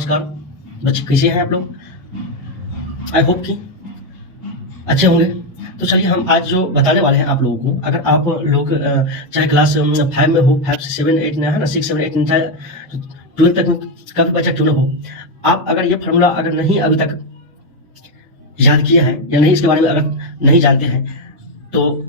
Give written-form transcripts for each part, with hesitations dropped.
नमस्कार बच्चे, कैसे हैं आप लोग? आई होप कि अच्छे होंगे। तो चलिए हम आज जो बताने वाले हैं आप लोगों को, अगर आप लोग चाहे क्लास 5 में हो, 5 से 7 8 है ना, 6 7 8 चाहे 12 तक में का भी बच्चा क्यों ना हो, आप अगर ये फार्मूला अगर नहीं अभी तक याद किए हैं या नहीं, इसके बारे में अगर नहीं जानते हैं तो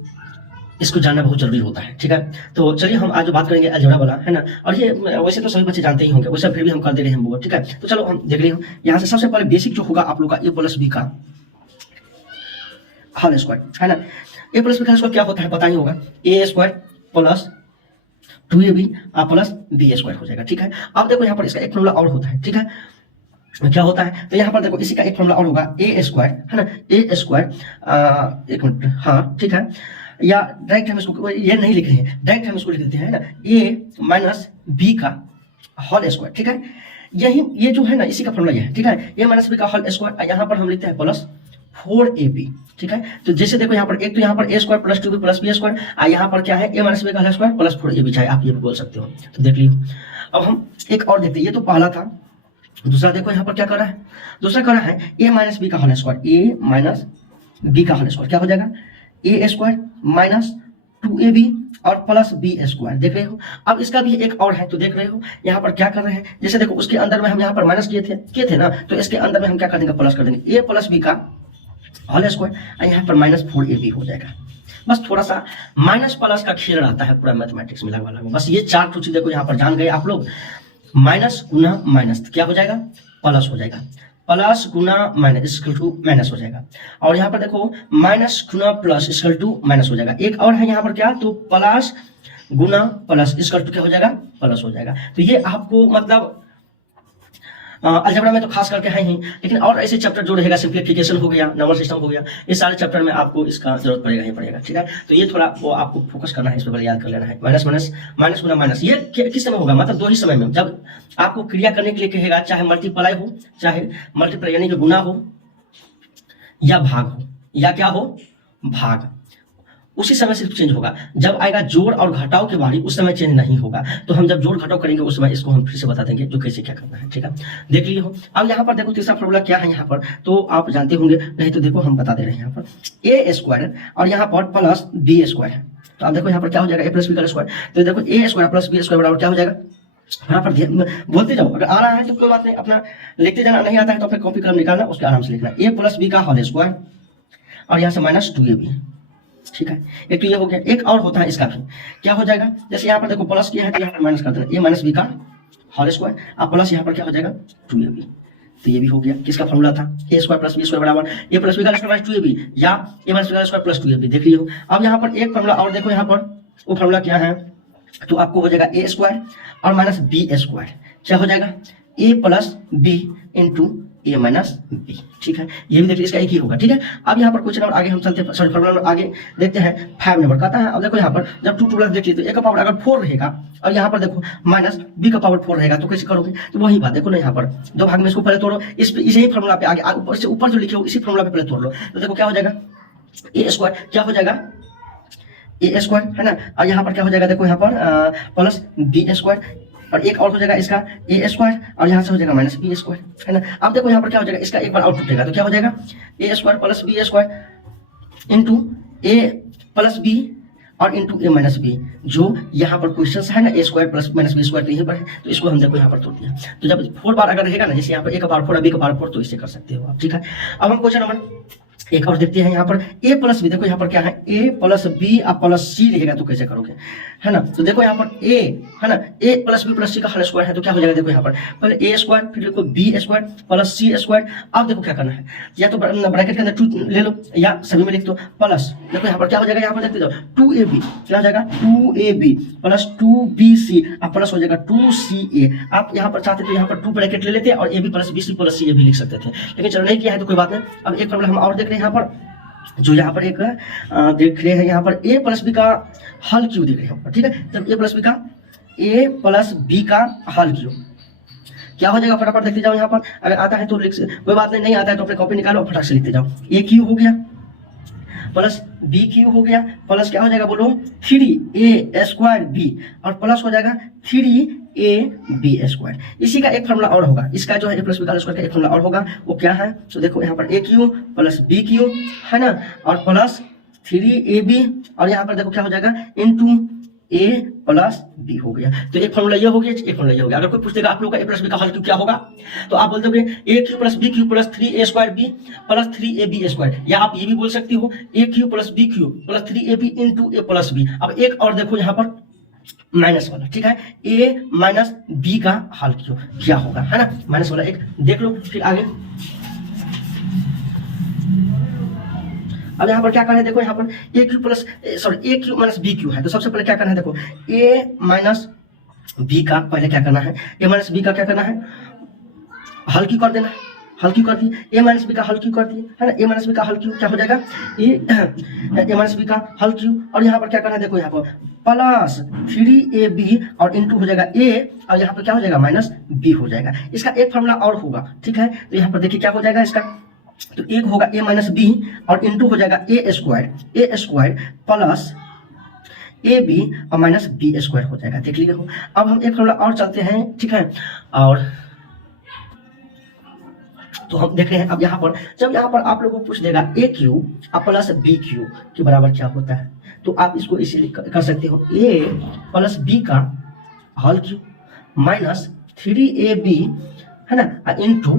इसको जानना बहुत जरूरी होता है। ठीक है, तो चलिए हम आज जो बात करेंगे अलजेब्रा वाला, है ना। और ये वैसे तो सभी बच्चे जानते ही होंगे, वैसे फिर भी हम कर दे रहे हैं वो। ठीक है, तो चलो हम देख रहे हैं। यहाँ से सबसे पहले बेसिक जो होगा आप लोग का ए प्लस बी का होल स्क्वायर, है ना। ए प्लस बी का स्क्वायर क्या होता है पता ही होगा, ए स्क्वायर प्लस 2ab प्लस बी स्क्वायर हो जाएगा। ठीक है, अब देखो यहाँ पर इसका एक फॉर्मूला और होता है। ठीक है, क्या होता है तो यहाँ पर देखो इसी का एक फॉर्मूला और होगा, ए स्क्वायर, है ना, ए स्क्वायर, एक मिनट, हाँ ठीक है, या डायरेक्ट हम इसको ये नहीं लिख रहे हैं, डायरेक्ट हम इसको लिख देते हैं, है ना, ए माइनस बी का होल स्क्वायर। ठीक है, यही ये जो है ना इसी का फॉर्मूला ये है। ठीक है, ए माइनस बी का होल स्क्वायर, यहाँ पर हम लिखते हैं प्लस 4ab। ठीक है, तो जैसे देखो यहाँ पर एक तो यहाँ पर A square plus 2b plus B square, यहाँ पर क्या है ए माइनस बी का होल स्क्वायर प्लस 4ab, चाहे आप ये भी बोल सकते हो। तो देख लियो, अब हम एक और देखते हैं। ये तो पहला था, दूसरा देखो यहाँ पर क्या कर रहा है, दूसरा कर रहा है ए माइनस बी का होल स्क्वायर, ए माइनस बी का होल स्क्वायर क्या हो जाएगा, ए स्क्वायर माइनस 2ab और प्लस बी स्क्वायर। देख रहे हो, अब इसका भी एक और है, तो देख रहे हो यहाँ पर क्या कर रहे हैं, जैसे देखो उसके अंदर में हम यहाँ पर माइनस किए थे ना, तो इसके अंदर में हम क्या कर देंगे, प्लस कर देंगे, ए प्लस बी का होल स्क्वायर और यहाँ पर माइनस 4ab हो जाएगा। बस थोड़ा सा माइनस प्लस का खेल रहता है पूरा मैथमेटिक्स में वाला में, बस ये चार चीज देखो यहाँ पर जान गए आप लोग। माइनस गुना माइनस क्या हो जाएगा, प्लस हो जाएगा, प्लस गुना माइनस इक्वल टू माइनस हो जाएगा, और यहाँ पर देखो माइनस गुना प्लस इक्वल टू माइनस हो जाएगा। एक और है यहाँ पर क्या, तो प्लस गुना प्लस इक्वल टू क्या हो जाएगा, प्लस हो जाएगा। तो ये आपको मतलब अलजेब्रा में तो खास करके है ही, लेकिन और ऐसे चैप्टर जो रहेगा, सिंप्लीफिकेशन हो गया, नंबर सिस्टम हो गया, ये सारे चैप्टर में आपको इसका जरूरत पड़ेगा ही पड़ेगा। ठीक है, तो ये थोड़ा वो आपको फोकस करना है, इस पर याद कर लेना है। माइनस माइनस माइनस गुना माइनस, ये किस समय होगा, मतलब दो ही समय में, जब आपको क्रिया करने के लिए कहेगा, चाहे मल्टीप्लाई हो, चाहे मल्टीप्लाई यानी कि गुना हो, या भाग हो, या क्या हो, भाग, उसी समय सिर्फ चेंज होगा। जब आएगा जोड़ और घटाव के बारी, उस समय चेंज नहीं होगा। तो हम जब जोड़ घटाव करेंगे उस समय इसको हम फिर से बता देंगे जो कैसे क्या करना है। ठीक है, देख लिए हो। अब यहाँ पर देखो तीसरा फॉर्मूला क्या है, यहाँ पर तो आप जानते होंगे, नहीं तो देखो हम बता दे रहे हैं। यहाँ पर ए स्क्वायर और यहाँ पर प्लस बी स्क्वायर है, तो आप देखो यहाँ पर क्या हो जाएगा, ए प्लस बी का स्क्वायर, तो देखो ए स्क्वायर प्लस बी स्क्वायर बराबर क्या हो जाएगा, यहाँ पर बोलते जाओ, अगर आ रहा है तो कोई बात नहीं, अपना लिखते जाना, नहीं आता है तो अपने कॉपी कलम निकालना, उसके आराम से लिखना, ए प्लस बी का होल स्क्वायर और यहाँ से माइनस 2ab। ठीक है, एक तो ये हो गया। एक और होता है इसका भी, क्या हो जाएगा, जैसे यहाँ पर देखो प्लस किया है तो यहाँ पर माइनस कर देना, ए माइनस बी का होल स्क्वायर और प्लस यहाँ पर क्या हो जाएगा 2ab। तो ये भी हो गया, किसका फॉर्मूला था, ए स्क्वायर प्लस बी स्क्वायर बराबर ए प्लस बी का स्क्वायर प्लस 2ab, या ए माइनस बी का स्क्वायर प्लस 2ab। देख लियो, अब यहाँ पर एक फॉर्मूला और देखो, यहाँ पर वो फॉर्मूला क्या है, तो आपको हो जाएगा ए स्क्वायर और माइनस बी स्क्वायर क्या हो जाएगा, ए plus B into A minus B. ठीक है, ये भी देखिए इसका एक ही होगा। ठीक है, अब यहाँ पर क्वेश्चन और आगे हम चलते हैं, सॉरी फॉर्मूला आगे देखते हैं। 5 नंबर कहता है, अब देखो यहाँ पर जब 2 प्लस देखिए तो ए का पावर अगर 4 रहेगा और यहाँ पर देखो माइनस बी का पावर 4 रहेगा, तो कैसे करोगे, तो वही बात देखो ना, यहाँ पर दो भाग में इसको पहले तोड़ो, इस पे इसी फॉर्मूला पे आगे ऊपर से ऊपर जो लिखे हो इसी फॉर्मूला पे पहले तोड़ लो, तो देखो क्या हो जाएगा, ए स्क्वायर क्या हो जाएगा, ए स्क्वायर, है ना, और यहाँ पर क्या हो जाएगा, देखो यहाँ पर प्लस बी स्क्वायर और एक और हो जाएगा इसका ए स्क्वायर और यहाँ से हो जाएगा माइनस बी स्क्वायर, है ना। अब देखो यहाँ पर क्या हो जाएगा, इसका एक बार आउटपुट देगा, तो क्या हो जाएगा, A square plus B square into A plus B और इंटू ए माइनस बी, जो यहाँ पर क्वेश्चन है ना, A square plus minus B square यहीं पर है, तो इसको हम देखो यहाँ पर तोड़ दिया। तो जब 4 बार अगर रहेगा ना, जैसे यहाँ पर ए का पावर 4 बी का पावर 4, तो इसे कर सकते हो आप। ठीक है, अब हम क्वेश्चन नंबर एक और देखते हैं। यहाँ पर ए प्लस बी, देखो यहाँ पर क्या है, ए प्लस बी और प्लस सी रहेगा, तो कैसे करोगे, है ना। तो देखो यहाँ पर ए, है ना, ए प्लस बी प्लस सी का होल स्क्वायर है, तो क्या हो जाएगा, देखो यहाँ पर पहले ए स्क्वायर फिर देखो B square plus C square. अब देखो क्या करना है, या तो ब्रैकेट के अंदर 2 ले लो या सभी में लिख दो, प्लस देखो यहाँ पर क्या हो जाएगा, यहाँ पर देखते जाओ 2ab क्या हो जाएगा, 2ab प्लस 2bc और प्लस हो जाएगा 2ca। आप यहाँ पर चाहते तो यहाँ पर 2 ब्रैकेट ले लेते और ab plus bc plus ca भी लिख सकते थे, लेकिन चलो नहीं किया है तो कोई बात नहीं। अब एक फॉर्मूला हम और देख रहे हैं यहाँ पर, जो यहाँ पर एक देख रहे हैं, यहाँ पर ए प्लस बी का हल क्यू देख रहे हैं। ठीक है, जब ए प्लस बी का हल क्यू क्या हो जाएगा, फटाफट देखते जाओ। यहाँ पर अगर आता है तो लिख, कोई बात नहीं, नहीं आता है तो अपने कॉपी निकालो, फटाक से लिखते जाओ। ए क्यू हो गया प्लस बी क्यू हो गया प्लस क्या हो जाएगा बोलो 3a स्क्वायर बी और प्लस हो जाएगा 3 ए बी स्क्वायर। इसी का एक फॉर्मूला और होगा, इसका जो है ए प्लस बी का स्क्वायर का एक फॉर्मूला और होगा, वो क्या है? तो देखो यहाँ पर ए क्यू प्लस बी क्यू है ना, और प्लस 3ab, और यहाँ पर देखो क्या हो जाएगा इनटू ए प्लस बी हो गया। तो एक फॉर्मूला ये हो गया, एक फॉर्मूला ये हो गया। अगर कोई पूछेगा आप लोग का ए प्लस बी का हल क्यू क्या होगा, तो आप बोल दोगे A cube plus B cube plus 3a square B plus 3ab square, या आप ये भी बोल सकती हो A cube plus B cube plus 3ab into A plus B. अब एक और देखो यहाँ पर माइनस वाला, ठीक है, ए माइनस बी का हल क्यू क्या होगा, है ना, माइनस वाला एक देख लो। फिर आगे अब यहाँ पर क्या करना है, देखो यहाँ पर ए क्यू प्लस ए क्यू माइनस बी क्यू है, तो सबसे पहले क्या करना है, देखो ए माइनस बी का पहले क्या करना है, ए माइनस बी का क्या करना है, हल क्यू कर देना है, हल क्यू कर दिए, ए माइनस बी का हल क्यू कर दिए, है ना, ए माइनस बी का हल क्यू क्या हो जाएगा, ए माइनस बी का हल क्यू, और यहाँ पर क्या करना है, देखो यहाँ पर प्लस 3ab और इंटू हो जाएगा ए, और यहाँ पर क्या हो जाएगा माइनस बी हो जाएगा। इसका एक फॉर्मूला और होगा, ठीक है, तो यहाँ पर देखिए क्या हो जाएगा इसका, तो एक होगा ए माइनस बी और इंटू हो जाएगा A square plus A B और माइनस बी स्क्वायर हो जाएगा, देख लीजिए। अब हम एक फॉर्मूला और चलते हैं, ठीक है, और तो हम देख रहे हैं अब यहाँ पर, जब यहाँ पर आप लोगों को पूछ देगा ए क्यू प्लस बी क्यू के बराबर क्या होता है, तो आप इसको इसीलिए कर सकते हो ए प्लस बी का हल क्यू माइनस 3ab है ना इंटू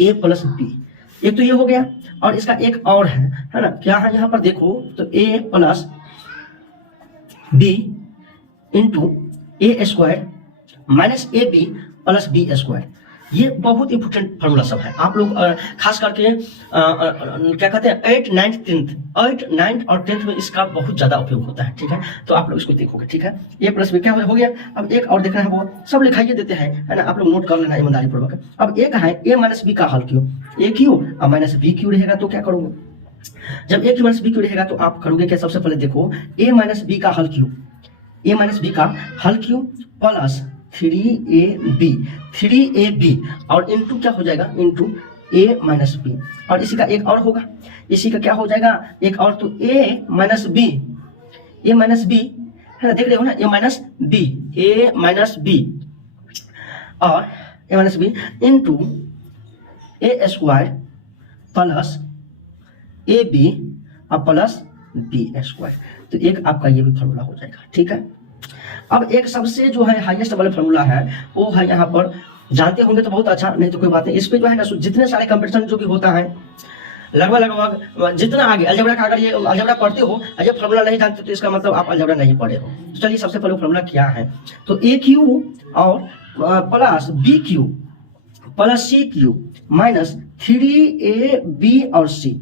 ए प्लस बी। एक तो ये हो गया, और इसका एक और है ना, क्या है यहाँ पर देखो, तो A plus B into A square minus A B plus B square. ये बहुत इंपोर्टेंट फॉर्मूला सब है, आप लोग खास करके क्या कहते हैं 8, 9 और 10th में इसका बहुत ज्यादा उपयोग होता है, ठीक है, तो आप लोग इसको देखोगे, ठीक है। ए प्लस बी क्या हो गया, अब एक और देखना है, वो सब लिखाइए देते हैं, है ना, आप लोग नोट कर लेना ईमानदारी पूर्वक। अब एक है ए माइनस बी का हल क्यू, ए क्यू और माइनस बी क्यू रहेगा, तो क्या करोगे, जब ए क्यू माइनस बी क्यू रहेगा तो आप करोगे क्या, सबसे पहले देखो ए माइनस बी का हल क्यू, ए माइनस बी का हल क्यू प्लस 3ab और इंटू क्या हो जाएगा, इंटू ए माइनस बी, और इसी का एक और होगा, इसी का क्या हो जाएगा एक और, तो ए माइनस बी है ना, देख रहे हो ना, ए माइनस बी और A minus B into A square plus A B और प्लस बी स्क्वायर। तो एक आपका ये भी फॉर्मूला हो जाएगा, ठीक है। अब एक सबसे जो है हाईएस्ट वाला फॉर्मूला है, वो है यहाँ पर, जानते होंगे तो बहुत अच्छा, नहीं तो कोई बात नहीं। इस पे जो है ना जितने सारे कंपटीशन जो भी होता है लगभग जितना आगे अलजेब्रा का, अगर ये अलजेब्रा पढ़ते हो, अगर फॉर्मूला नहीं जानते तो इसका मतलब आप अलजेब्रा नहीं पढ़े हो। तो चलिए सबसे पहले फॉर्मूला क्या है, तो ए क्यू और प्लस बी क्यू प्लस सी क्यू माइनस 3ab और सी,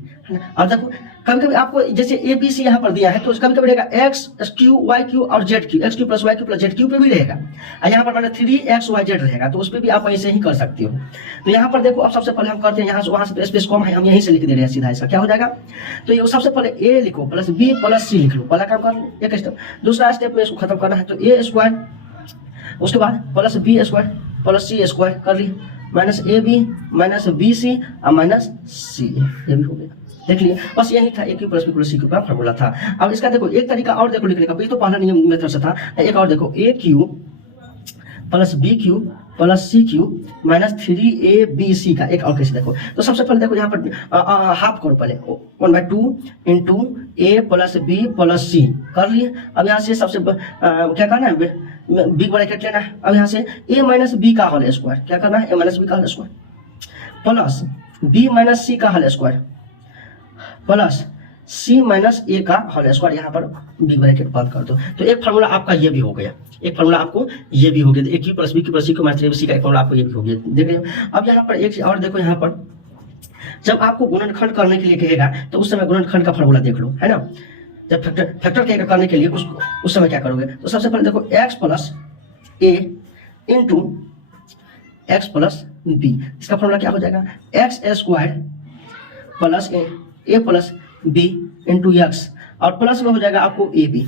और देखो कभी कभी आपको जैसे ए बी सी यहाँ पर दिया है, तो कभी कभी रहेगा एक्स क्यू वाई क्यू और z cube, x cube plus y cube plus z cube पे भी रहेगा, और यहाँ पर मैंने 3xyz रहेगा, तो उस पर भी आप ऐसे ही कर सकते हो। तो यहाँ पर देखो, अब सबसे पहले हम करते हैं, यहाँ से वहाँ से स्पेस कम है, हम यहीं से लिख दे रहे हैं सीधा, इसका क्या हो जाएगा, तो ये सबसे पहले ए लिखो प्लस बी प्लस सी लिख लो, पहला काम कर लो एक स्टेप। दूसरा स्टेप में इसको खत्म करना है, तो ए स्क्वायर, उसके बाद plus B square plus C square कर ली, minus A B minus B C और माइनस सी, ये भी हो गया, देख लिए। बस यही था A cube plus B plus C cube का फॉर्मूला था। अब इसका देखो एक तरीका और देखो लिखने का, ये तो पहला नियम मेथड से था, एक और देखो A cube plus B cube plus C cube minus 3abc का एक और कैसे देखो, तो सबसे पहले देखो यहाँ पर हाफ करो, पहले 1/2 into A plus B plus सी कर लिए। अब यहाँ से सबसे क्या करना है, बिग ब्रैकेट लेना है। अब यहाँ से ए माइनस बी का होल स्क्वायर, क्या करना है, ए माइनस बी का whole square plus B minus C का whole square plus C minus A का होल स्क्वायर, यहाँ पर बिग ब्रैकेट बंद कर दो। तो एक फार्मूला आपका ये भी हो गया, एक फार्मूला आपको ये भी हो गया, A cube plus B cube plus C cube minus 3ab का एक फार्मूला आपको ये भी हो गया, देख रहे हो। अब यहाँ पर एक चीज और देखो, यहाँ पर जब आपको गुणनखंड करने के लिए कहेगा तो उस समय गुणनखंड का फार्मूला देख लो, है ना। जब फैक्टर करने के लिए उस समय क्या करोगे, तो सबसे पहले देखो एक्स प्लस ए इंटू एक्स प्लस बी, इसका फार्मूला क्या हो जाएगा, एक्स स्क्वायर प्लस ए प्लस बी इंटू एक्स, और प्लस में हो जाएगा आपको ए बी।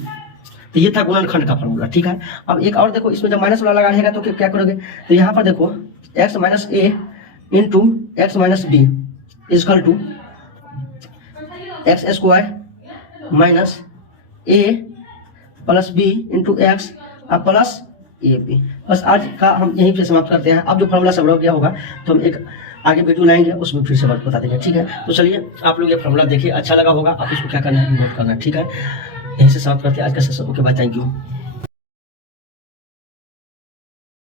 तो ये था गुणनखंड का फार्मूला, ठीक है। अब एक और देखो, इसमें जब माइनस वाला लगा रहेगा तो क्या करोगे, तो यहाँ पर देखो x minus a into x minus b is equal to x square minus a plus B into x और प्लस ए बी। बस आज का हम यहीं पे समाप्त करते हैं। अब जो फॉर्मूला सब रह गया होगा तो हम एक आगे वीडियो लाएंगे, उसमें फिर से बता देंगे, ठीक है। तो चलिए आप लोग ये फॉर्मूला देखिए, अच्छा लगा होगा, आप इसको क्या करना है, नोट करना है, ठीक है। यहीं से समाप्त करते हैं आज का session. Okay bye, thank you.